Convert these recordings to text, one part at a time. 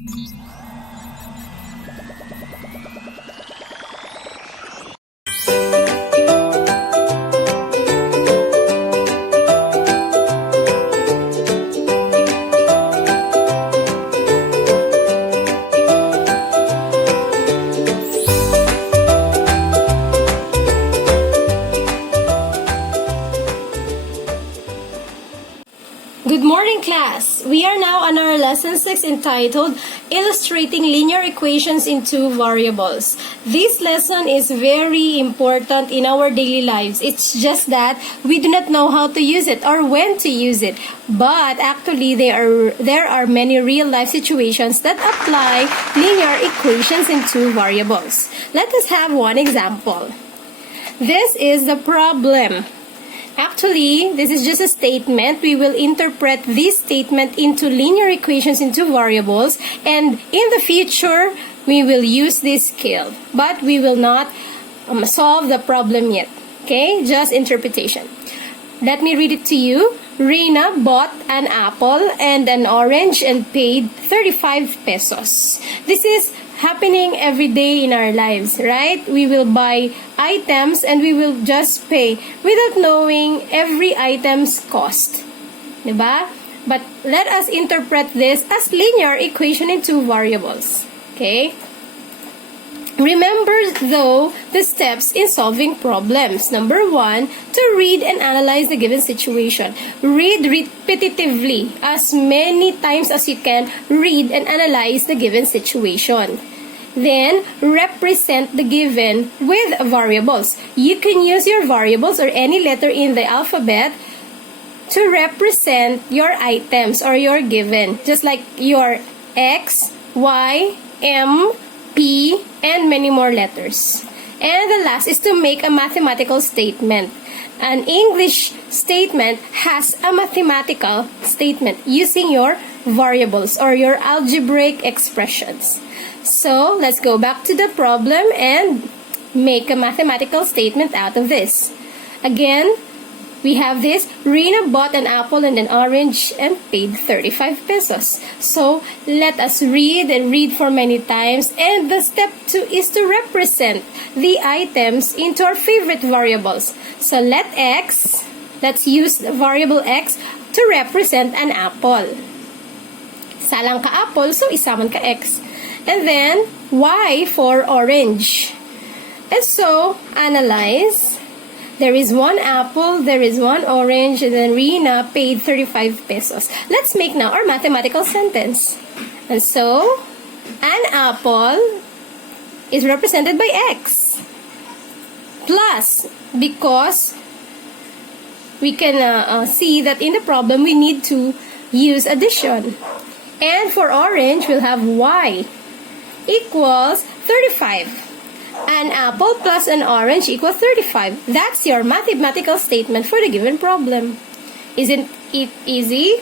Good morning, class! We are now on our lesson 6 entitled Illustrating Linear Equations in Two Variables. This lesson is very important in our daily lives. It's just that we do not know how to use it or when to use it. But actually, there are many real-life situations that apply linear equations in two variables. Let us have one example. This is the problem. Actually, this is just a statement. We will interpret this statement into linear equations in two variables, and in the future, we will use this skill. But we will not solve the problem yet. Okay? Just interpretation. Let me read it to you. Rina bought an apple and an orange and paid 35 pesos. This is happening every day in our lives, right? We will buy items and we will just pay without knowing every item's cost. Diba? But let us interpret this as linear equation in two variables. Okay? Remember, though, the steps in solving problems. Number 1, to read and analyze the given situation. Read repetitively, as many times as you can, read and analyze the given situation. Then, represent the given with variables. You can use your variables or any letter in the alphabet to represent your items or your given. Just like your X, Y, M, P, and many more letters. And the last is to make a mathematical statement. An English statement has a mathematical statement using your variables or your algebraic expressions. So, let's go back to the problem and make a mathematical statement out of this. Again, we have this. Rina bought an apple and an orange and paid 35 pesos. So, let us read and read for many times. And the step 2 is to represent the items into our favorite variables. So, let's use the variable X to represent an apple. Isa lang ka apple, so isa man ka X. And then, Y for orange. And so, analyze. There is one apple, there is one orange, and then Rina paid 35 pesos. Let's make now our mathematical sentence. And so, an apple is represented by X. Plus, because we can see that in the problem we need to use addition. And for orange, we'll have Y equals 35. An apple plus an orange equals 35. That's your mathematical statement for the given problem. Isn't it easy?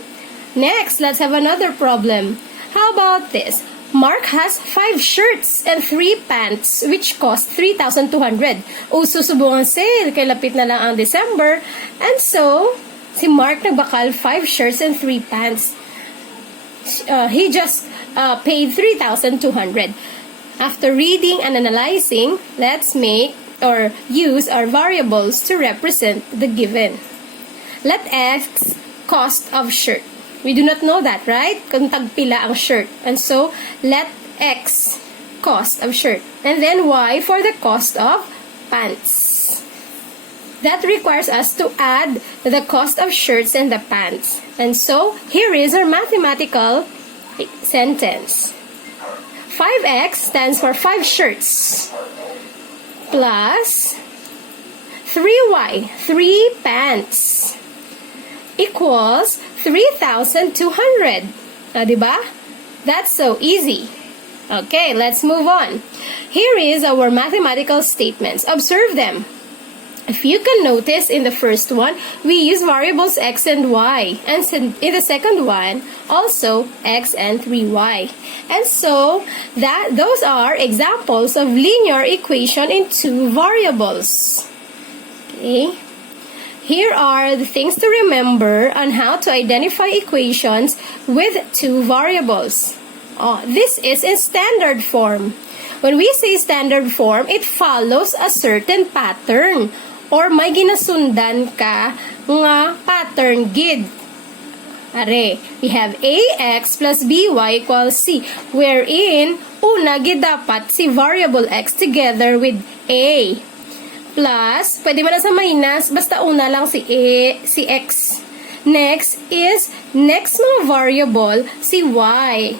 Next, let's have another problem. How about this? Mark has 5 shirts and 3 pants which cost 3,200. Uso subong sale, kay lapit na lang ang December. And so, si Mark nagbakal 5 shirts and 3 pants. He just paid 3,200. After reading and analyzing, let's make or use our variables to represent the given. Let X cost of shirt. We do not know that, right? Kung tagpila ang shirt. And so, let X cost of shirt. And then Y for the cost of pants. That requires us to add the cost of shirts and the pants. And so, here is our mathematical sentence. 5X stands for 5 shirts plus 3Y, 3 pants equals 3,200. Diba? That's so easy. Okay, let's move on. Here is our mathematical statements. Observe them. If you can notice, in the first one, we use variables X and Y. And in the second one, also X and 3Y. And so, those are examples of linear equation in two variables. Okay. Here are the things to remember on how to identify equations with two variables. Oh, this is in standard form. When we say standard form, it follows a certain pattern or may ginasundan ka nga pattern gid. Are, we have ax plus by equals c, wherein una gid dapat si variable x together with a. Plus, pwede mo na sa minus, basta una lang si x. Next is, next mga variable, si y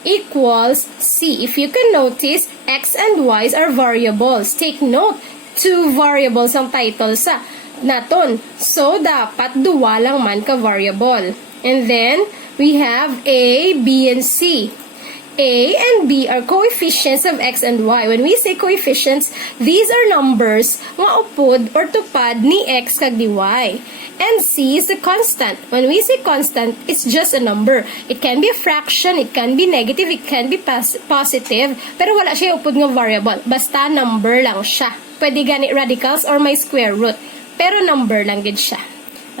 equals c. If you can notice, x and y are variables. Take note, two variables ang title sa naton. So, dapat duwa lang man ka variable. And then, we have a, b, and c. A and B are coefficients of x and y. When we say coefficients, these are numbers nga upod or tupad ni x kag ni y. And C is a constant. When we say constant, it's just a number. It can be a fraction, it can be negative, it can be positive, pero wala siya upod nga variable. Basta number lang siya. Pwede gani radicals or may square root, pero number lang gid siya.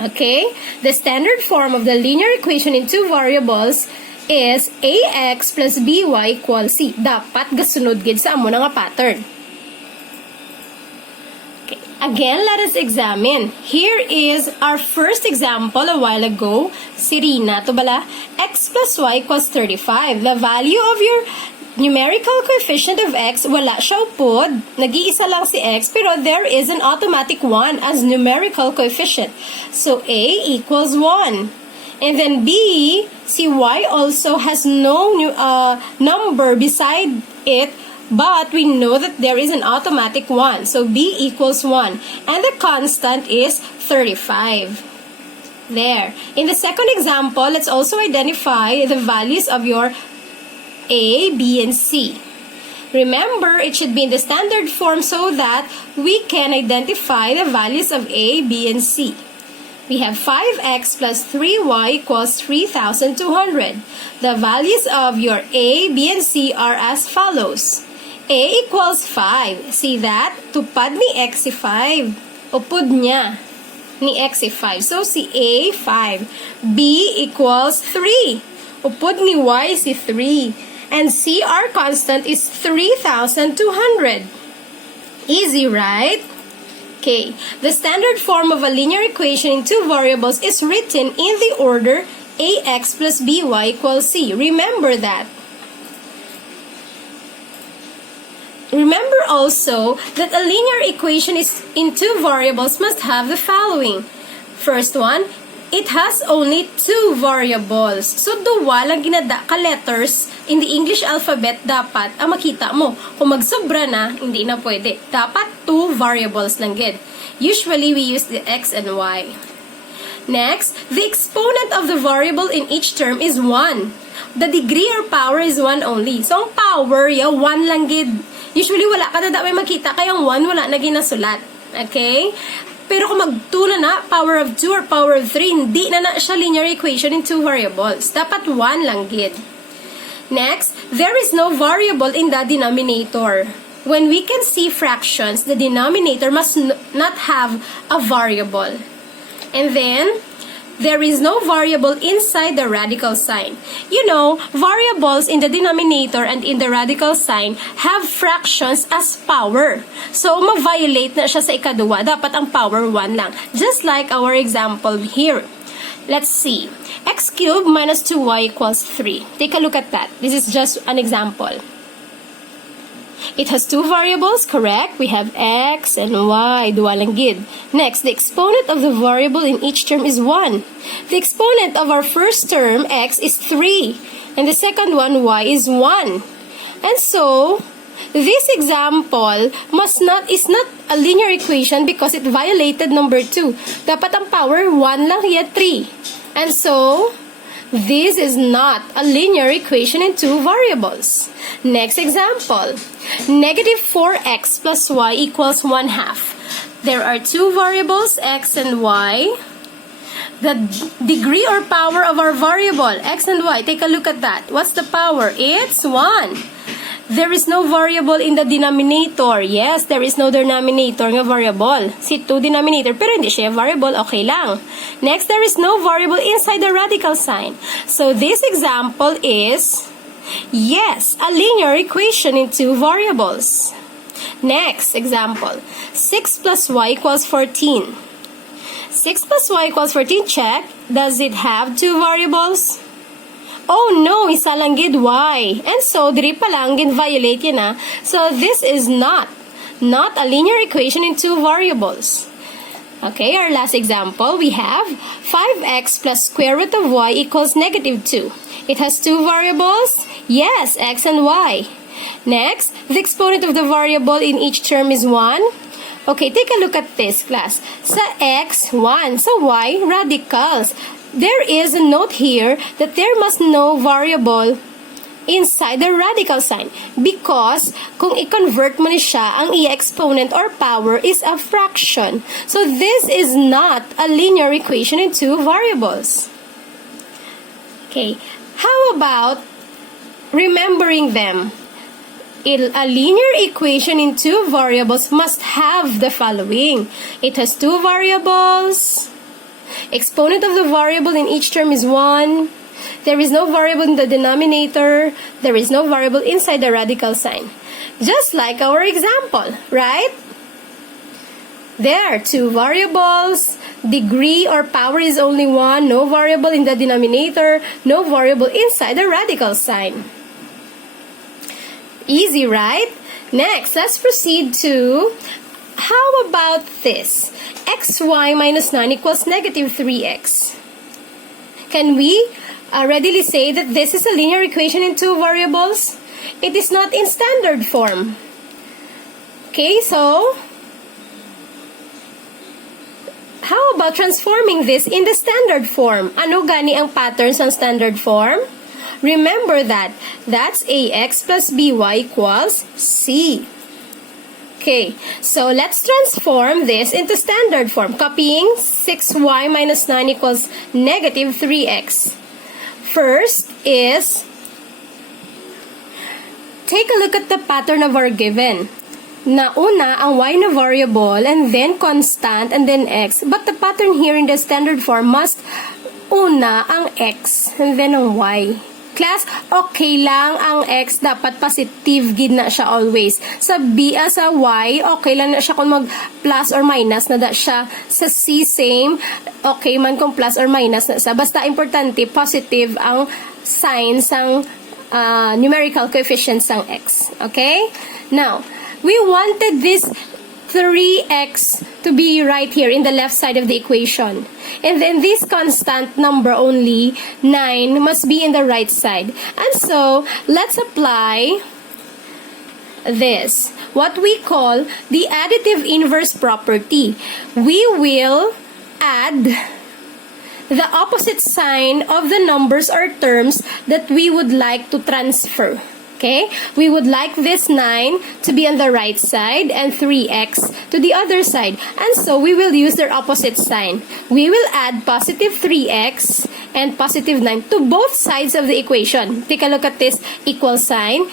Okay? The standard form of the linear equation in two variables is ax plus by equals c. Dapat gasunod gid sa amo nga pattern. Okay. Again, let us examine. Here is our first example a while ago. Si Rina, to bala, x plus y equals 35. The value of your numerical coefficient of x, wala siya upod. Nag-iisa lang si x, pero there is an automatic 1 as numerical coefficient. So a equals 1. And then B, si y also has no number beside it, but we know that there is an automatic 1. So B equals 1. And the constant is 35. There. In the second example, let's also identify the values of your A, B, and C. Remember, it should be in the standard form so that we can identify the values of A, B, and C. We have 5x plus 3y equals 3,200. The values of your A, B, and C are as follows. A equals 5. See that? Tupad ni x si 5. Upod niya ni x si 5. So, si A, 5. B equals 3. Upod ni y si 3. And C, our constant, is 3,200. Easy, right? Okay, the standard form of a linear equation in two variables is written in the order ax plus by equals c. Remember that. Remember also that a linear equation is in two variables must have the following. First one, it has only two variables. So, duwa lang ginada ka letters in the English alphabet dapat ang makita mo. Kung magsobra na, hindi na pwede. Dapat two variables lang gid. Usually, we use the x and y. Next, the exponent of the variable in each term is 1. The degree or power is 1 only. So, ang power, 1 lang gid. Usually, wala ka na may makita. Kaya ang 1, wala na ginasulat. Okay? Pero kung mag-2 na, power of 2 or power of 3, hindi na siya linear equation in two variables. Dapat 1 lang gid. Next, there is no variable in the denominator. When we can see fractions, the denominator must not have a variable. And then, there is no variable inside the radical sign. You know, variables in the denominator and in the radical sign have fractions as power. So, ma-violate na siya sa ikaduwa. Dapat ang power 1 lang. Just like our example here. Let's see. X cubed minus 2y equals 3. Take a look at that. This is just an example. It has two variables, correct? We have x and y, duwa lang gid. Next, the exponent of the variable in each term is 1. The exponent of our first term, x, is 3. And the second one, y, is 1. And so, this example is not a linear equation because it violated number 2. Dapat ang power 1 lang, yet 3. And so, this is not a linear equation in two variables. Next example. Negative 4x plus y equals 1/2. There are two variables, x and y. The degree or power of our variable, x and y, take a look at that. What's the power? It's 1. There is no variable in the denominator. Yes, there is no denominator nga variable. Si 2 denominator, pero hindi siya variable, okay lang. Next, there is no variable inside the radical sign. So, this example is Yes, a linear equation in two variables. Next example, 6 plus y equals 14. 6 plus y equals 14, check. Does it have two variables? Oh no, isa lang gid y. And so, diri pa lang gid violate yun na. So, this is not a linear equation in two variables. Okay, our last example, we have 5x plus square root of y equals negative 2. It has two variables? Yes, x and y. Next, the exponent of the variable in each term is 1. Okay, take a look at this, class. Sa x, 1. Sa y, radicals. There is a note here that there must no variable inside the radical sign because kung i-convert mo ni siya, ang i-exponent or power is a fraction. So this is not a linear equation in two variables. Okay, how about remembering them? A linear equation in two variables must have the following. It has two variables. Exponent of the variable in each term is 1. There is no variable in the denominator. There is no variable inside the radical sign. Just like our example, right? There are two variables. Degree or power is only 1. No variable in the denominator. No variable inside the radical sign. Easy, right? Next, let's proceed to, how about this? Xy minus 9 equals negative 3x. Can we readily say that this is a linear equation in two variables? It is not in standard form. Okay, so how about transforming this in the standard form? Ano gani ang patterns ng standard form? Remember that. That's ax plus by equals c. Okay, so let's transform this into standard form. Copying 6y minus 9 equals negative 3x. First is, take a look at the pattern of our given. Nauna ang y na variable and then constant and then x. But the pattern here in the standard form must una ang x and then ang y. Class, okay lang ang x, dapat positive gid na siya always. Sa sa y, okay lang na siya kung mag plus or minus na da siya. Sa c, same, okay man kung plus or minus na siya. Basta importante, positive ang signs ng numerical coefficients ng x. Okay? Now, we wanted this 3x to be right here in the left side of the equation. And then this constant number only, 9, must be in the right side. And so, let's apply this, what we call the additive inverse property. We will add the opposite sign of the numbers or terms that we would like to transfer. Okay, we would like this 9 to be on the right side and 3x to the other side. And so, we will use their opposite sign. We will add positive 3x and positive 9 to both sides of the equation. Take a look at this equal sign.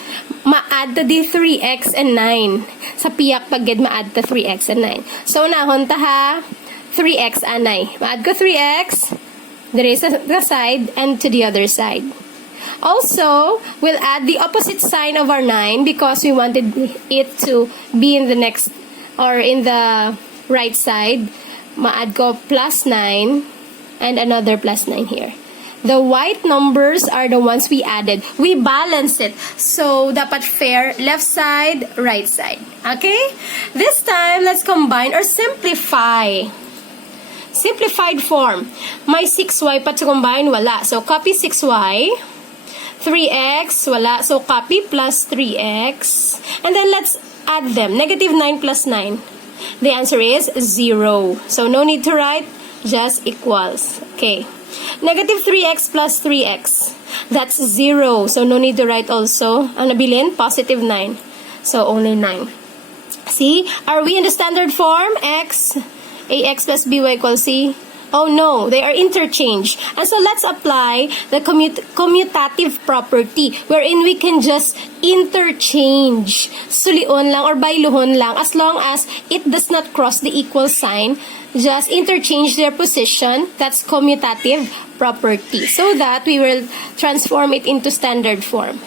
Ma-add to the 3x and 9. Sa piyak pagid ma-add to 3x and 9. So, nahon ta ha, 3x anay. Ma-add ko 3x, there is the side and to the other side. Also, we'll add the opposite sign of our 9 because we wanted it to be in the next or in the right side. Ma-add ko plus 9 and another plus 9 here. The white numbers are the ones we added. We balance it. So, dapat fair, left side, right side. Okay? This time, let's combine or simplify. Simplified form. May 6y pa to combine, wala. So, copy 6y. 3x, wala. So, copy plus 3x. And then, let's add them. Negative 9 plus 9. The answer is 0. So, no need to write. Just equals. Okay. Negative 3x plus 3x. That's 0. So, no need to write also. Ang nabilin? Positive 9. So, only 9. See? Are we in the standard form? X, ax plus by equals c. Oh no, they are interchanged. And so let's apply the commutative property wherein we can just interchange. Sulion lang or bayluhon lang as long as it does not cross the equal sign. Just interchange their position. That's commutative property. So that we will transform it into standard form.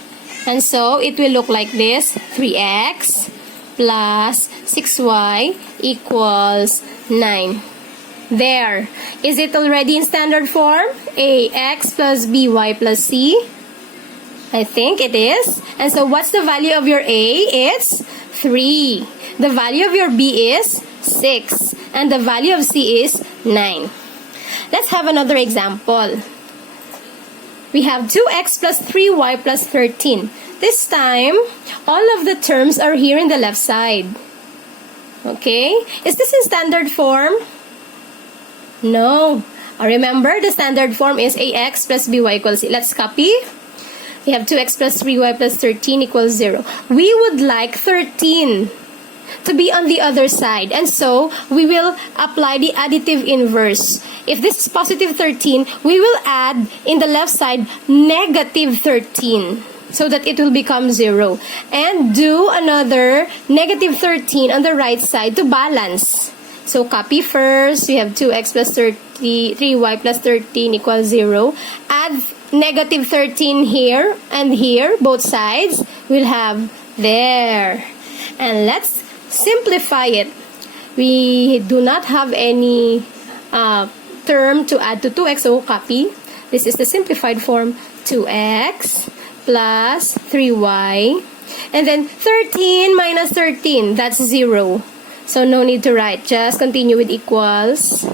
And so, it will look like this. 3x plus 6y equals 9. There. Is it already in standard form? Ax plus by plus c. I think it is. And so, what's the value of your a? It's 3. The value of your b is 6. And the value of c is 9. Let's have another example. We have 2x plus 3y plus 13. This time, all of the terms are here in the left side. Okay? Is this in standard form? No. Remember, the standard form is ax plus by equals c. Let's copy. We have 2x plus 3y plus 13 equals 0. We would like 13 to be on the other side. And so, we will apply the additive inverse. If this is positive 13, we will add in the left side negative 13 so that it will become 0. And do another negative 13 on the right side to balance. So, copy first. We have 2x plus 3y plus 13 equals 0. Add negative 13 here and here, both sides. We'll have there. And let's simplify it. We do not have any term to add to 2x, so copy. This is the simplified form. 2x plus 3y. And then 13 minus 13, that's 0. So no need to write. Just continue with equals.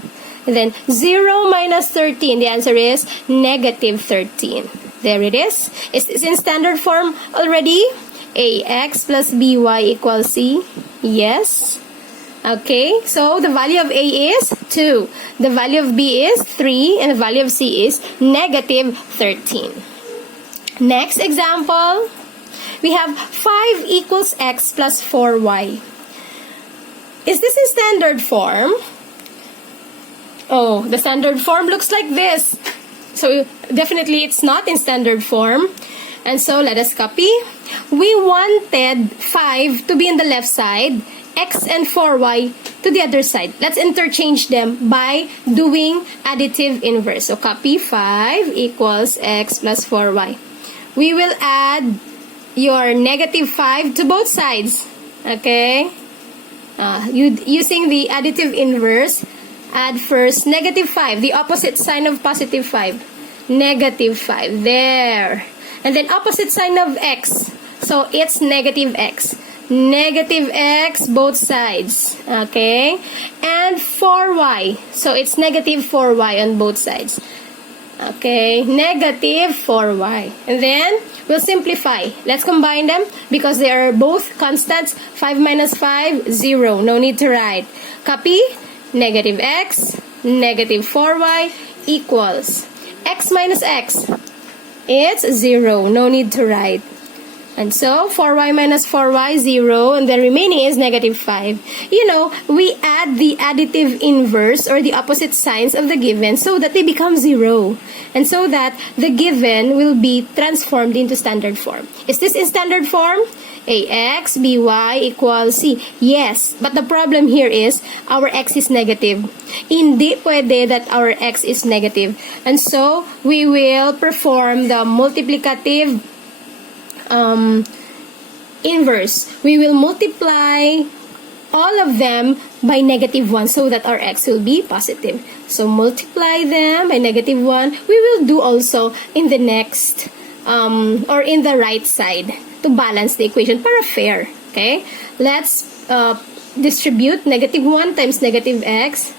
And then 0 minus 13, the answer is negative 13. There it is. Is this in standard form already? Ax plus by equals c. Yes. Okay, so the value of a is 2. The value of b is 3. And the value of c is negative 13. Next example. We have 5 equals x plus 4y. Is this in standard form? Oh, the standard form looks like this. So definitely it's not in standard form. And so let us copy. We wanted 5 to be on the left side, x and 4y to the other side. Let's interchange them by doing additive inverse. So copy 5 equals x plus 4y. We will add your negative 5 to both sides. Okay? Using the additive inverse, add first negative 5, the opposite sign of positive 5. Negative 5. There. And then opposite sign of x. So it's negative x. Negative x both sides. Okay? And 4y. So it's negative 4y on both sides. Okay? Negative 4y. And then we'll simplify. Let's combine them because they are both constants. 5 minus 5, 0. No need to write. Copy. Negative x, negative 4y equals x minus x. It's 0. No need to write. And so, 4y minus 4y, 0. And the remaining is negative 5. You know, we add the additive inverse or the opposite signs of the given so that they become 0. And so that the given will be transformed into standard form. Is this in standard form? Ax by equals c. Yes, but the problem here is our x is negative. Hindi pwede that our x is negative. And so, we will perform the multiplicative inverse. We will multiply all of them by negative 1 so that our x will be positive. So, multiply them by negative 1. We will do also in the next or in the right side to balance the equation para fair. Okay? Let's distribute negative 1 times negative x.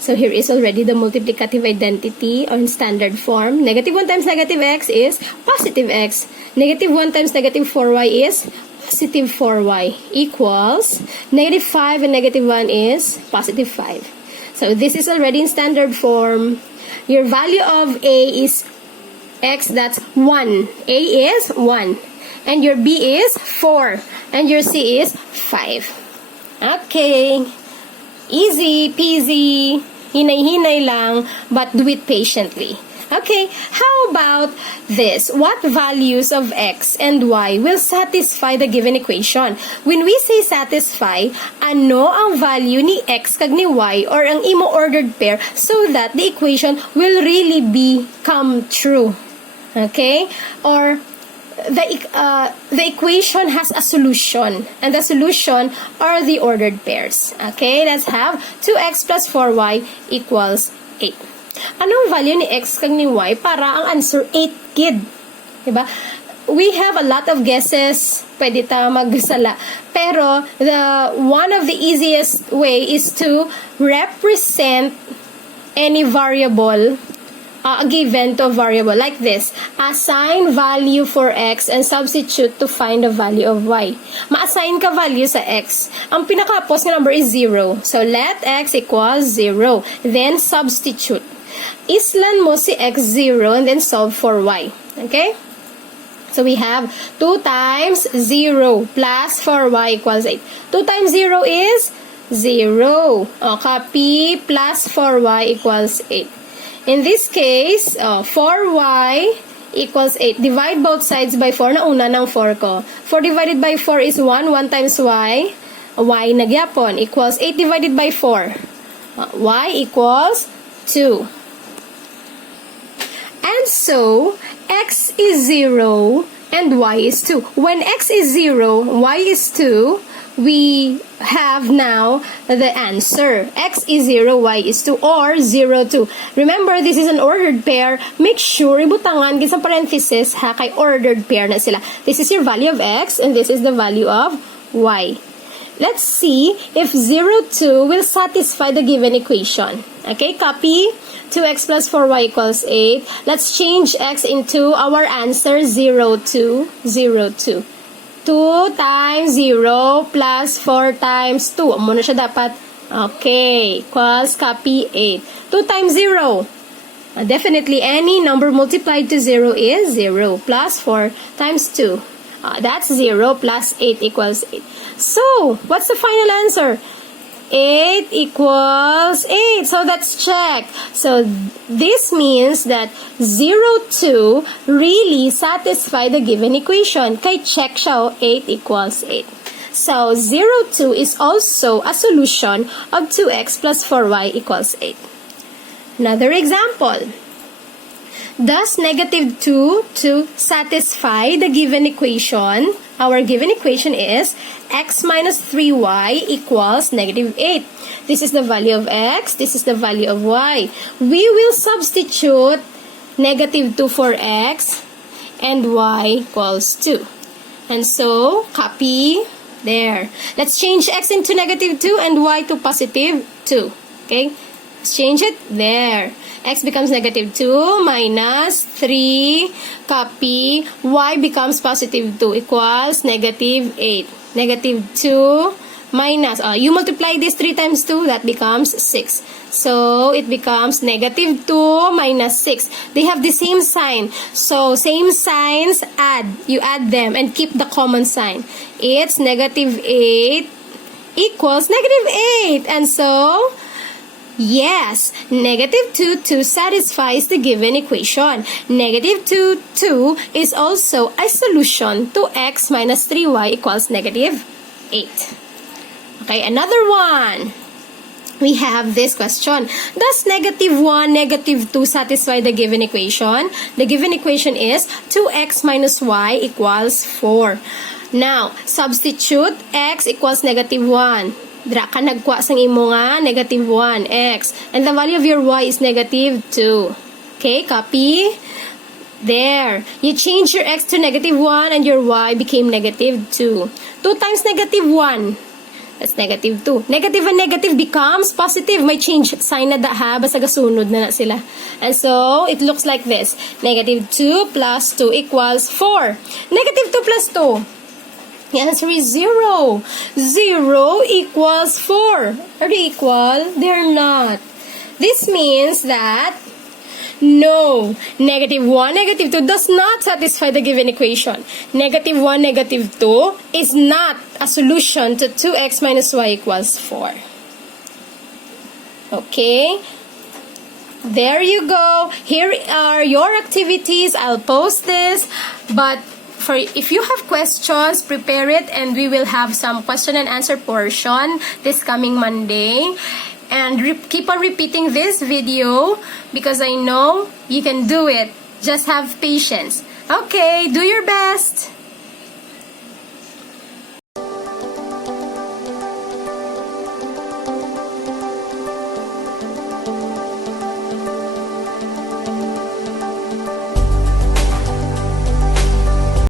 So here is already the multiplicative identity on standard form. Negative 1 times negative x is positive x. Negative 1 times negative 4y is positive 4y equals negative 5 and negative 1 is positive 5. So this is already in standard form. Your value of a is x, that's 1. A is 1. And your b is 4. And your c is 5. Okay. Easy peasy. Hinay-hinay lang, but do it patiently. Okay, how about this? What values of x and y will satisfy the given equation? When we say satisfy, ano ang value ni x kag ni y or ang imo-ordered pair so that the equation will really become true? Okay? Or the equation has a solution, and the solution are the ordered pairs. Okay, let's have 2x plus 4y equals 8. Anong value ni x kag ni y para ang answer 8, kid? Diba? We have a lot of guesses. Pwede ta magsala. Pero one of the easiest way is to represent any variable, given to a variable like this. Assign value for x and substitute to find the value of y. Ma-assign ka value sa x. Ang pinaka-post nga number is 0. So, let x equals 0. Then, substitute. Islan mo si x 0 and then solve for y. Okay? So, we have 2 times 0 plus 4y equals 8. 2 times 0 is 0. Copy plus 4y equals 8. In this case, 4y equals 8. Divide both sides by 4. Nauna ng 4 ko. 4 divided by 4 is 1. 1 times y. Y nagyapon equals 8 divided by 4. Y equals 2. And so, x is 0 and y is 2. When x is 0, y is 2, we have now the answer. X is 0, y is 2, or 0, 2. Remember, this is an ordered pair. Make sure, ibutangan sa parenthesis, ha, kay ordered pair na sila. This is your value of x, and this is the value of y. Let's see if 0, 2 will satisfy the given equation. Okay, copy. 2x plus 4y equals 8. Let's change x into our answer 0, 2, 0, 2. 2 times 0 plus 4 times 2. Muna siya dapat. Okay. Equals copy 8. 2 times 0. Definitely any number multiplied to 0 is 0. Plus 4 times 2. That's 0 plus 8 equals 8. So, what's the final answer? 8 equals 8. So, let's check. So, this means that 0, 2 really satisfy the given equation. Kay check siya, 8 equals 8. So, 0, 2 is also a solution of 2x plus 4y equals 8. Another example. Does negative 2 satisfy the given equation? Our given equation is x minus 3y equals negative 8. This is the value of x. This is the value of y. We will substitute negative 2 for x and y equals 2. And so, copy there. Let's change x into negative 2 and y to positive 2. Okay? Let's change it there. X becomes negative 2 minus 3, copy, y becomes positive 2 equals negative 8. Negative 2 minus, you multiply this 3 times 2, that becomes 6. So, it becomes negative 2 minus 6. They have the same sign. So, same signs, add. You add them and keep the common sign. It's negative 8 equals negative 8. And so, yes, negative 2 satisfies the given equation. Negative 2 is also a solution to x minus 3y equals negative 8. Okay, another one. We have this question. Does negative 1, negative 2 satisfy the given equation? The given equation is 2x minus y equals 4. Now, substitute x equals negative 1. Dra ka nagkuha sang imo nga negative 1x. And the value of your y is negative 2. Okay, copy. There. You change your x to negative 1 and your y became negative 2. 2 times negative 1. That's negative 2. Negative and negative becomes positive. May change sign na da ha. Basta gasunod na sila. And so, it looks like this. Negative 2 plus 2 equals 4. Negative 2 plus 2. The answer is 0. 0 equals 4. Are they equal? They're not. This means that no, negative 1, negative 2 does not satisfy the given equation. Negative 1, negative 2 is not a solution to 2x minus y equals 4. Okay? There you go. Here are your activities. I'll post this. But if you have questions, prepare it and we will have some question and answer portion this coming Monday. And keep on repeating this video because I know you can do it. Just have patience. Okay, do your best.